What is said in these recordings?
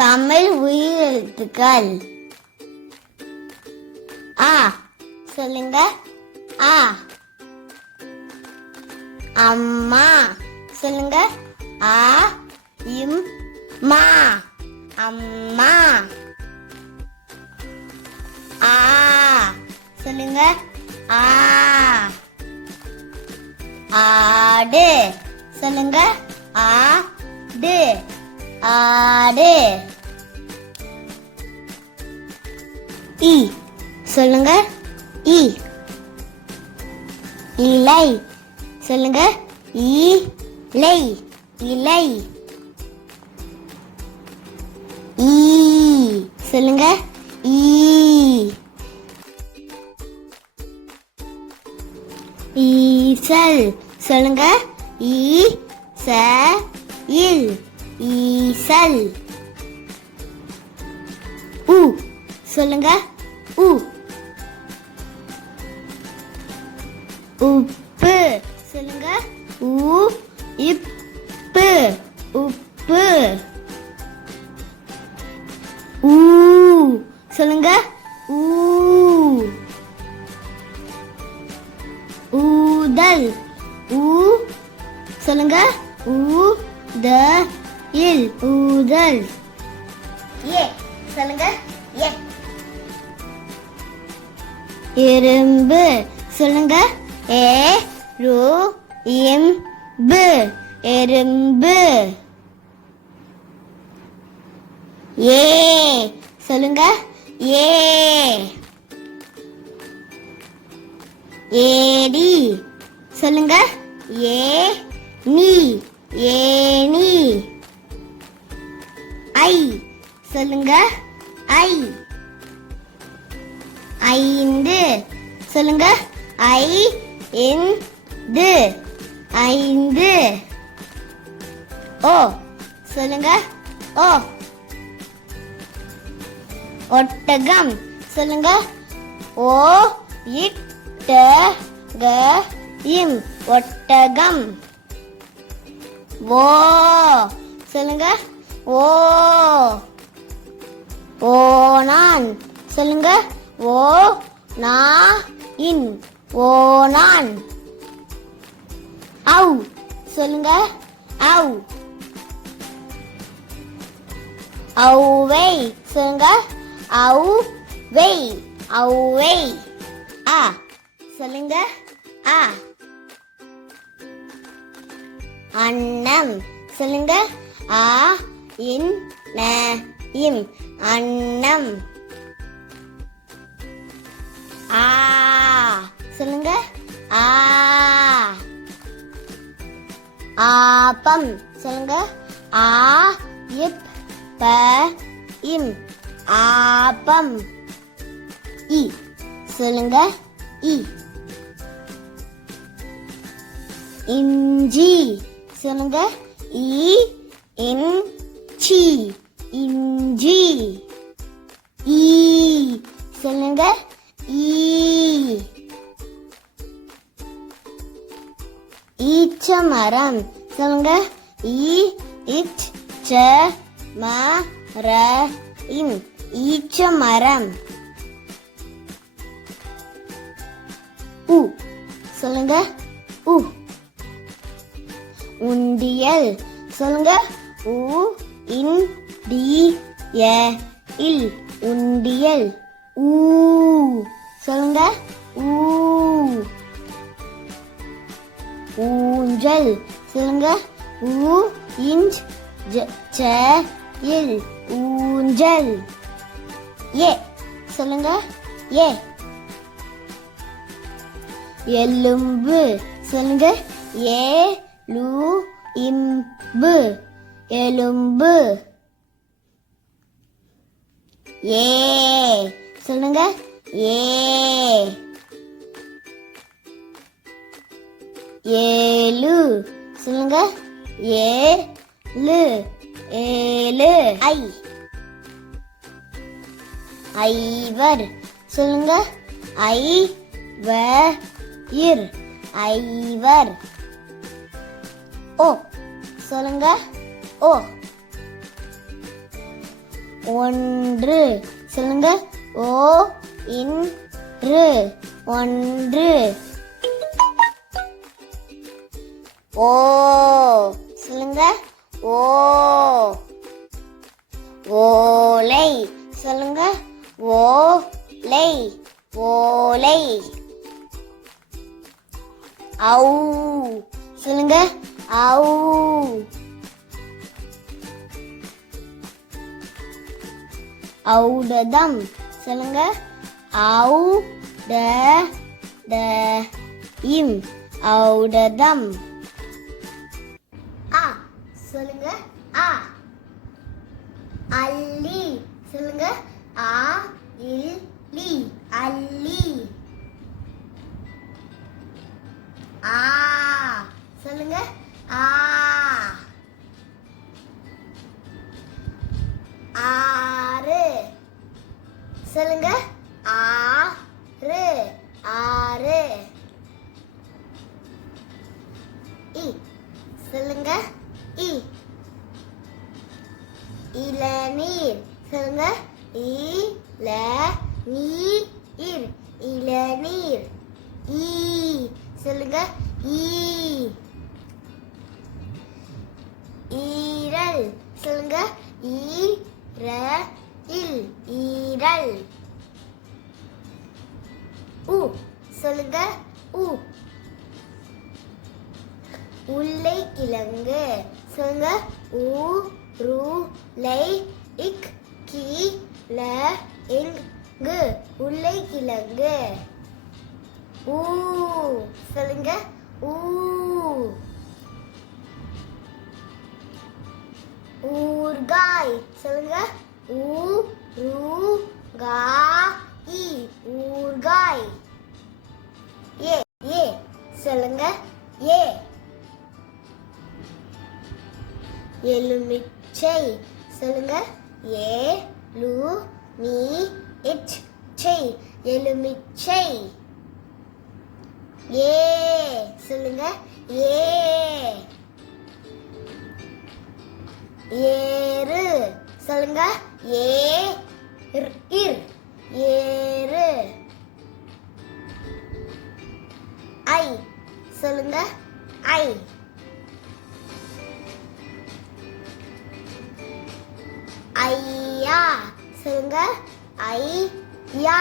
தமிழ் உயிரெழுத்துக்கள். ஆ சொல்லுங்க. ஆ. அம்மா சொல்லுங்க. ஆ இம் மா. அம்மா. ஆ சொல்லுங்க. ஆ. ஆடு சொல்லுங்க. ஆடு. ஆடு. இ சொல்லுங்க. இ. இலை சொல்லுங்க. இலை. இலை. ஈ சொல்லுங்க. ஈ. ஈசல் சொல்லுங்க. ஈ ச இல். ஈசல். உ சொல்லுங்க. உ. உப்பு சொல்லுங்க. உ இப்பு. உப்பு. ஊ சொல்லுங்க. ஊ. ஊதல். ஊ சொல்லுங்க. ஊ த இல். ஊதல். ஏ சொல்லுங்க. ஏ. எறும்பு சொல்லுங்க. ஏ ரு இம் பு. எறும்பு. ஏ சொல்லுங்க. ஏ. ஏடி சொல்லுங்க. ஏ நீ. ஏனி. ஐ சொல்லுங்க. ஐ. ஐந்து சொல்லுங்க. ஐ இந்து. ஐந்து. ஓ சொல்லுங்க. ஓ. ஒட்டகம் சொல்லுங்க. ஓ இட்ட க இம். ஒட்டகம். ஓ சொல்லுங்க. ஓ. ஓணான் சொல்லுங்க. ஓ நா இன். ஓணான். ஔ சொல்லுங்க. ஔ. ஔவை சொல்லுங்க. ஔவை. ஔவை. ஆ சொல்லுங்க. ஆ. அன்னம் சொல்லுங்க. ஆ இன் ந இம். அன்னம். ஆ சொல்லுங்க. ஆ. ஆப்பம் சொல்லுங்க. ஆ இப் ப இம். ஆப்பம். இ சொல்லுங்க. இ. இஞ்சி சொல்லுங்க. இ இன் சி. இஞ்சி. ஈ சொல்லுங்க. ஈ. ஈச்சமரம் சொல்லுங்க. ஈ இச் ச ம ர இம். ஈச்சமரம். உ சொல்லுங்க. உ. உண்டியல் சொல்லுங்க. உ இன் டி ய இல். உண்டியல். ஊ சொல்லுங்க. ஊ. ஊஞ்சல் சொல்லுங்க. ஊ இஞ்ச் ச இல். ஊஞ்சல். ஏ சொல்லுங்க. ஏ. எலும்பு சொல்லுங்க. ஏ லு இம்பு. எலும்பு. ஏ சொல்லுங்க. ஏ. ஏழு சொல்லுங்க. ஏழு. ஏழு. ஐ. ஐவர் சொல்லுங்க. ஐ வ இர். ஐவர். ஓ சொல்லுங்க. ஓ. ஒன்று சொல்லுங்க. ஓ இன்று ஒன்று. ஓ சொல்லுங்க. ஓ ஓலை சொல்லுங்க. ஓலை ஓலை. ஔ சொல்லுங்க. ஔ ஔடதம் சொல்லுங்க. ஔ ட ட இம் ஔடதம். ஆ சொல்லுங்க. ஆ அல்லி சொல்லுங்க. ஆ இல் லி அல்லி. ஆ சொல்லுங்க. ஆ ஆறு சொல்லுங்க. ஆறு ஆறு. இ சொல்லுங்க. இ இளநீர் சொல்லுங்க. இல நீர் இளநீர். ஈ சொல்லுங்க. ஈ ஈரல் சொல்லுங்க. ஈரல் ஈரல். உ சொல்லுங்க. உ உருளைக்கிழங்கு சொல்லுங்க. உ ரு லை இக் கி ல இங்கு உருளைக்கிழங்கு. ஊ சொல்லுங்க. ஊ ஊர்காய் சொல்லுங்க. ஊ ரு கா இ ஊர்காய். ஏ ஏ சொல்லுங்க. ஏ எலுமிச்சை சொல்லுங்க. ஏ லு மீ இச் சை எலுமிச்சை. ஏ சொல்லுங்க. ஏ ஏறு சொல்லுங்க. ஏ இர் ஏறு. ஐ சொல்லுங்க. ஐ ஐயா சொல்லுங்க. ஐயா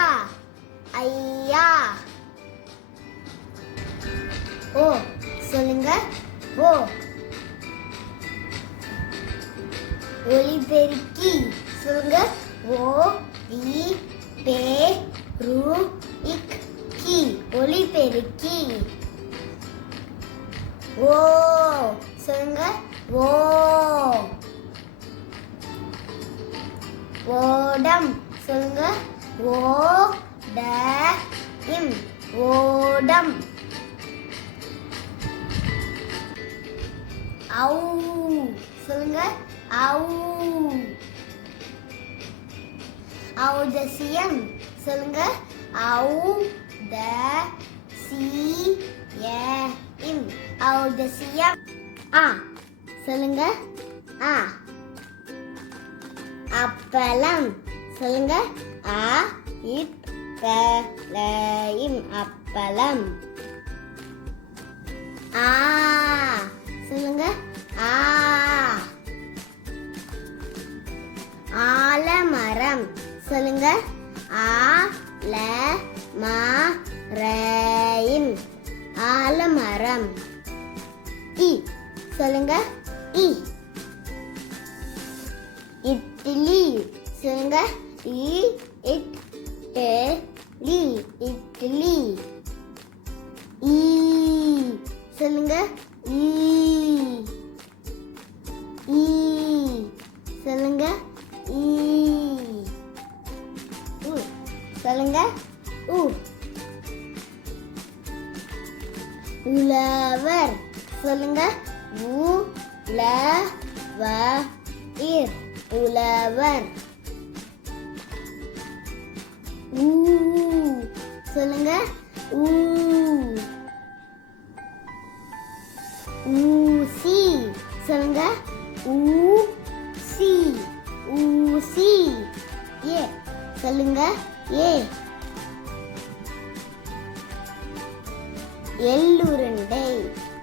ஐயா. ஓ சொல்லுங்க. ஓ ஒலிபெருக்கி சொல்லுங்க. ஓ இ பெ ரு இக் கி ஒலிபெருக்கி. ஓ சொல்லுங்க. ஓ ஓடம் சொல்லுங்க. ஓ ட இம் ஓடம். ஔ சொல்லுங்க. ஔ ஔதசியம் சொல்லுங்க. ஔ த சி ய இம் ஔதசியம். ஆ சொல்லுங்க. ஆ அப்பளம் சொல்லுங்க. ஆ இப் க ல இம் அப்பளம். ஆ சொல்லுங்க. ஆ ஆலமரம் சொல்லுங்க. ஆ ல ம ர இம் ஆலமரம். இ சொல்லுங்க. இ இட்லி சொல்லுங்க. இ இட் ட லி இட்லி. ஈ சொல்லுங்க. ஈ ஈ சொல்லுங்க. ஈ உ சொல்லுங்க. உ உழவர் சொல்லுங்க. உ ல வ இர் உழவர். ஊ சொல்லுங்க. ஊ ஊசி சொல்லுங்க. ஊசி ஊசி. சொல்லுங்க ஏ. எள்ளுருண்டை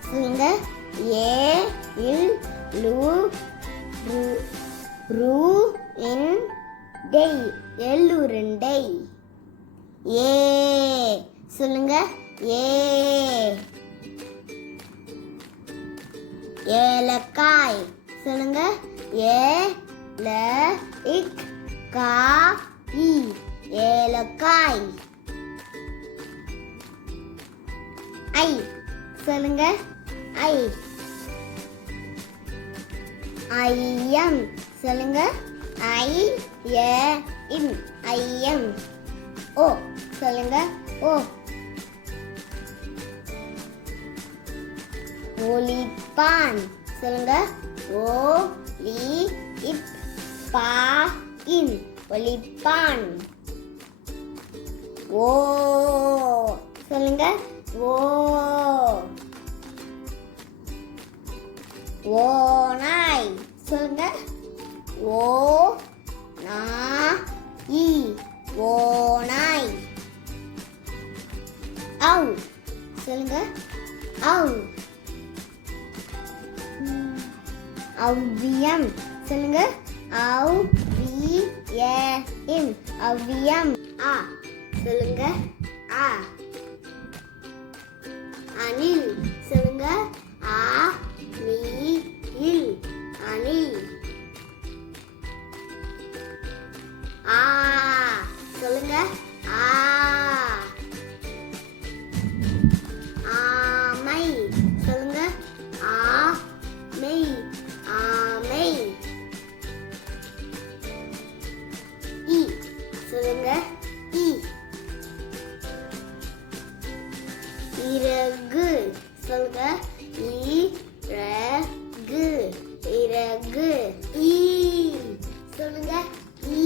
சொல்லுங்க ஏ இல் லு ரு இன் டை. எள்ளுருண்டை. ஏ சொல்லுங்க ஏ. ஏலக்காய் சொல்லுங்க ஏ ல இக் கா இ. ஏலக்காய். ஐ சொல்லுங்க ஐ. ஐயம் சொல்லுங்க ஐ ஏ இம். ஐயம். ஓ சொல்லுங்க ஓ. ஒலிப்பான் சொல்லுங்க ஓ லி இப் பா இன். ஒலிப்பான். ஓ சொல்லுங்க ஓ. ஓநாய் சொல்லுங்க ஓ நா இ. ஓநாய். ஔ சொல்லுங்க ஔ. ஔவியம் சொல்லுங்க ஔ வி ஏ இம். ஔவியம். ஆ சொல்லுங்க ஆ. அணில் சொல்லுங்க ஆ நீ இல். அணில். ஆ சொல்லுங்க ஆ. ஆமை சொல்லுங்க ஆ மெய். ஆமை. இ சொல்லுங்க இ. இறகு சொல்லுங்க இறகு. இறகு. ஈ சொல்லுங்க ஈ.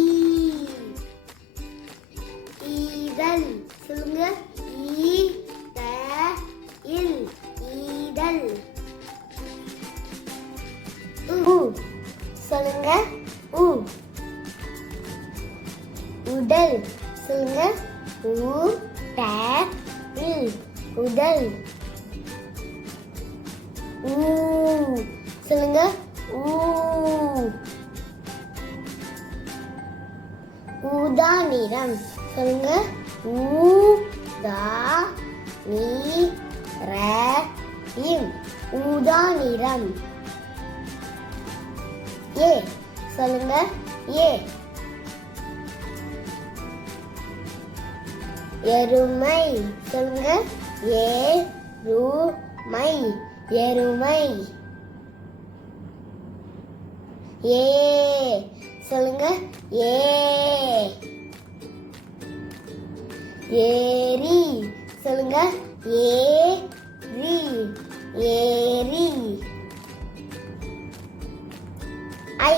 ஈதல் சொல்லுங்க ஈ த இல். ஈதல். உ சொல்லுங்க உ. உடல் சொல்லுங்க உ ட இல். உடல். ஊ சொல்லுங்க ஊ. ஊதா நிறம் சொல்லுங்க ஊ தா நீ ர இம். ஊதா நிறம். ஏ சொல்லுங்க ஏ. எருமை சொல்லுங்க ஏ ரு மை. எருமை. ஏ சொல்லுங்க ஏ. ஏரி சொல்லுங்க ஏ ரி. ஏரி. ஐ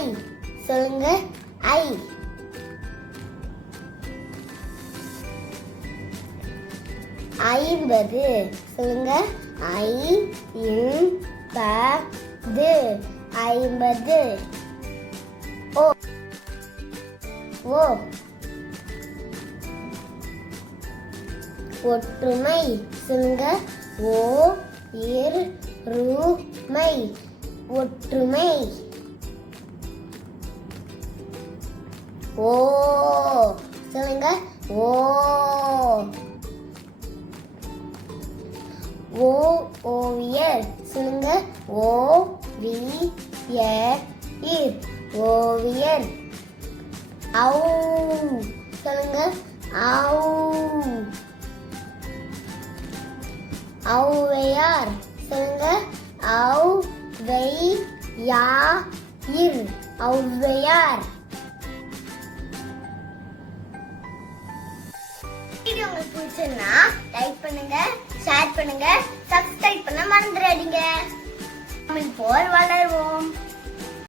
சொல்லுங்க ஐ. 50 சொல்லுங்க ஐ இன் ப து. 50. ஓ ஓ. ஒற்றுமை சொல்லுங்க ஓ இர் ரு மை. ஒற்றுமை. ஓ சொல்லுங்க ஓ. ஓ ஓவியர் சொல்லுங்க ஓ வி ஏ இர். ஓவியர். ஔ சொல்லுங்க ஔ. ஔவையார் சொல்லுங்க ஔ வை யா இர். ஔவையார். வீடியோ உங்களுக்கு பிடிச்சிருந்தா லைக் பண்ணுங்க, ஷேர் பண்ணுங்க, சப்ஸ்கிரைப் பண்ண மறந்துடாதீங்க. தமிழ் போல் வளருவோம்.